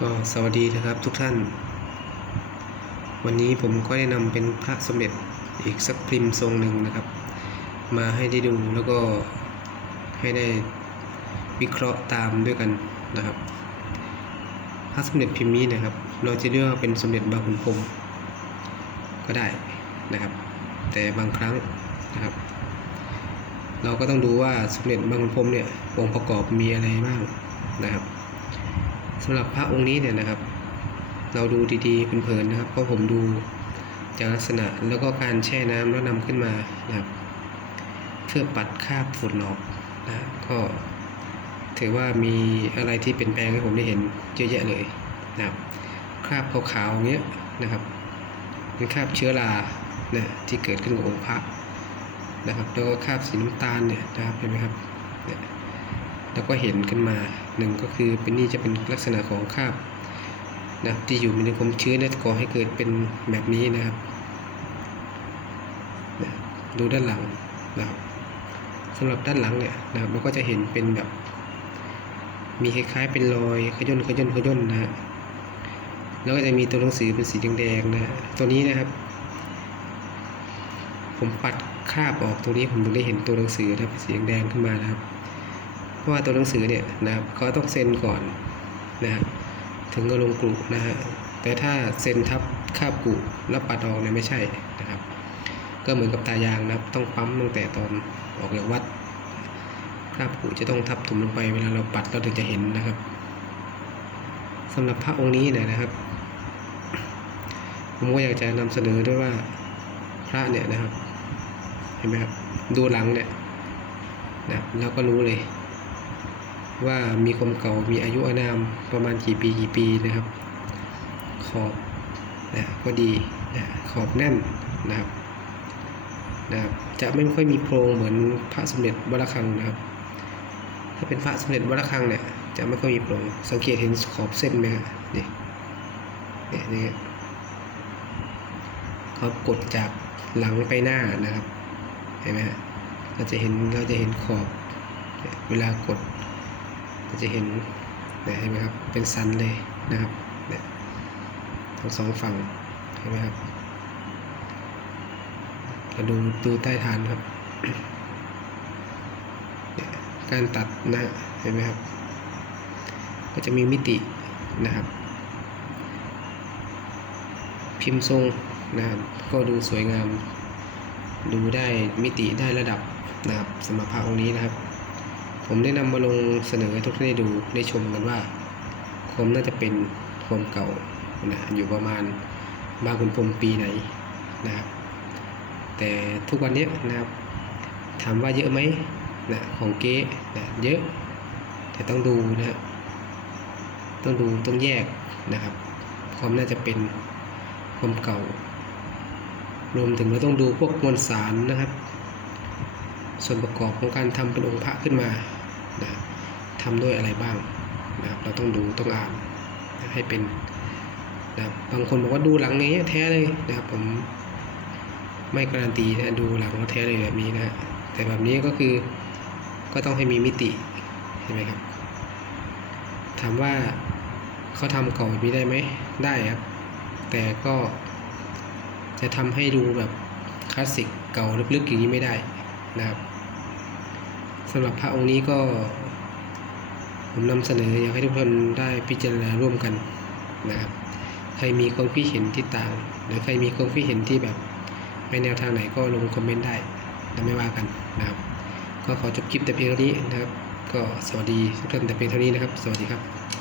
ก็สวัสดีนะครับทุกท่าน วันนี้ผมก็ได้นำเป็นพระสมเด็จอีกสักพิมพ์ทรงหนึ่งนะครับ มาให้ได้ดูแล้วก็ให้ได้วิเคราะห์ตามด้วยกันนะครับ พระสมเด็จพิมพ์นี้นะครับ เราจะเรียกว่าเป็นสมเด็จบางขุนพรมก็ได้นะครับ แต่บางครั้งนะครับ เราก็ต้องดูว่าสมเด็จบางขุนพรมเนี่ยองค์ประกอบมีอะไรบ้างนะครับ สำหรับพระองค์นี้เนี่ยนะครับ เราดูดีๆเพลินๆนะครับ เพราะผมดูจากลักษณะแล้วก็การแช่น้ำแล้วนำขึ้นมานะครับ เพื่อปัดคราบฝุ่นออกนะก็ถือว่ามีอะไรที่เปลี่ยนแปลงให้ผมได้เห็นเยอะแยะเลยนะครับ คราบขาวๆอย่างเงี้ยนะครับเป็นคราบเชื้อรานะที่เกิดขึ้นกับองค์พระนะครับ แล้วก็คราบสีน้ำตาลเนี่ยนะครับเห็นไหมครับเนี่ย แล้วก็เห็นขึ้นมาหนึ่งก็คือเป็นนี่จะเป็นลักษณะของคราบนะที่อยู่ในความชื้นนี่ยก่อให้เกิดเป็นแบบนี้นะครับนะดูด้านหลังนะครับสำหรับด้านหลังเนี่ยนะครับเราก็จะเห็นเป็นแบบ มีคล้ายๆเป็นรอยขย่นขย่นขย่นนะฮะแล้วก็จะมีตัวหนังสือเป็นสีแดงๆนะตัวนี้นะครับ ผมปัดคราบออกตรงนี้ผมถึงได้เห็นตัวหนังสือนะครับสีแดงๆขึ้นมานะครับ เพราะว่าตัวหนังสือเนี่ยนะครับเขาต้องเซ็นก่อนนะฮะถึงก็ลงกลุ่นะฮะแต่ถ้าเซ็นทับคาบกุแล้วปัดออกเนี่ยไม่ใช่นะครับ ก็เหมือนกับตายางนะครับ ต้องปั๊มตั้งแต่ตอนออกจากวัดคาบกุจะต้องทับถมลงไปเวลาเราปัดเราถึงจะเห็นนะครับสำหรับพระองค์นี้เนี่ยนะครับ ผมก็อยากจะนำเสนอด้วยว่าพระเนี่ยนะครับ เห็นไหมครับดูหลังเนี่ยนะเราก็รู้เลย ว่ามีความเก่ามีอายุอานามประมาณกี่ปีกี่ปีนะครับ ขอบนะก็ดีนะขอบแน่นนะครับนะครับจะไม่ค่อยมีโพรงเหมือนพระสมเด็จวัดระฆังนะครับ ถ้าเป็นพระสมเด็จวัดระฆังเนี่ยจะไม่ค่อยมีโพรงสังเกตเห็นขอบเส้นไหมครับนี่นี่นี่เขากดจากหลังไปหน้านะครับเห็นไหมฮะเราจะเห็นเราจะเห็นขอบเวลากด จะเห็นเนี่ยเห็นไหมครับ เป็นสันเลยนะครับเนี่ยทั้งสองฝั่งเห็นไหมครับเราดูดูใต้ฐานครับเนี่ยการตัดนะเห็นไหมครับ ก็จะมีมิตินะครับ พิมพ์ทรงนะครับ ก็ดูสวยงาม ดูได้มิติได้ระดับนะครับสำหรับพระองค์นี้นะครับ ผมได้นำมาลงเสนอให้ทุกท่านได้ดูได้ชมกันว่าคมน่าจะเป็นคมเก่านะอยู่ประมาณบางขุนพรมปีไหนนะครับ แต่ทุกวันนี้นะครับถามว่าเยอะไหมนะของเก๊นะเยอะ แต่ต้องดูนะครับต้องดูต้องแยกนะครับความน่าจะเป็นความเก่ารวมถึงเราต้องดูพวกมวลสารนะครับ ส่วนประกอบของการทำเป็นองค์พระขึ้นมานะทำด้วยอะไรบ้างนะครับเราต้องดูต้องอ่านนะให้เป็นนะบางคนบอกว่าดูหลังนี้แท้เลยนะครับผมไม่การันตีนะดูหลังแล้วแท้เลยแบบนี้นะแต่แบบนี้ก็คือก็ต้องให้มีมิติเห็นไหมครับถามว่าเขาทำเก่าแบบนี้ได้ไหมได้ครับ แต่ก็จะทำให้ดูแบบคลาสสิกเก่าลึกๆอย่างนี้ไม่ได้ นะครับสำหรับพระองค์นี้ก็ ผมนำเสนออยากให้ทุกคนได้พิจารณาร่วมกันนะครับ ใครมีความคิดเห็นที่ต่าง หรือใครมีความคิดเห็นที่แบบไปแนวทางไหนก็ลงคอมเมนต์ได้เราไม่ว่ากันนะครับ ก็ขอจบคลิปแต่เพียงเท่านี้นะครับ ก็สวัสดีทุกท่านแต่เพียงเท่านี้นะครับ สวัสดีครับ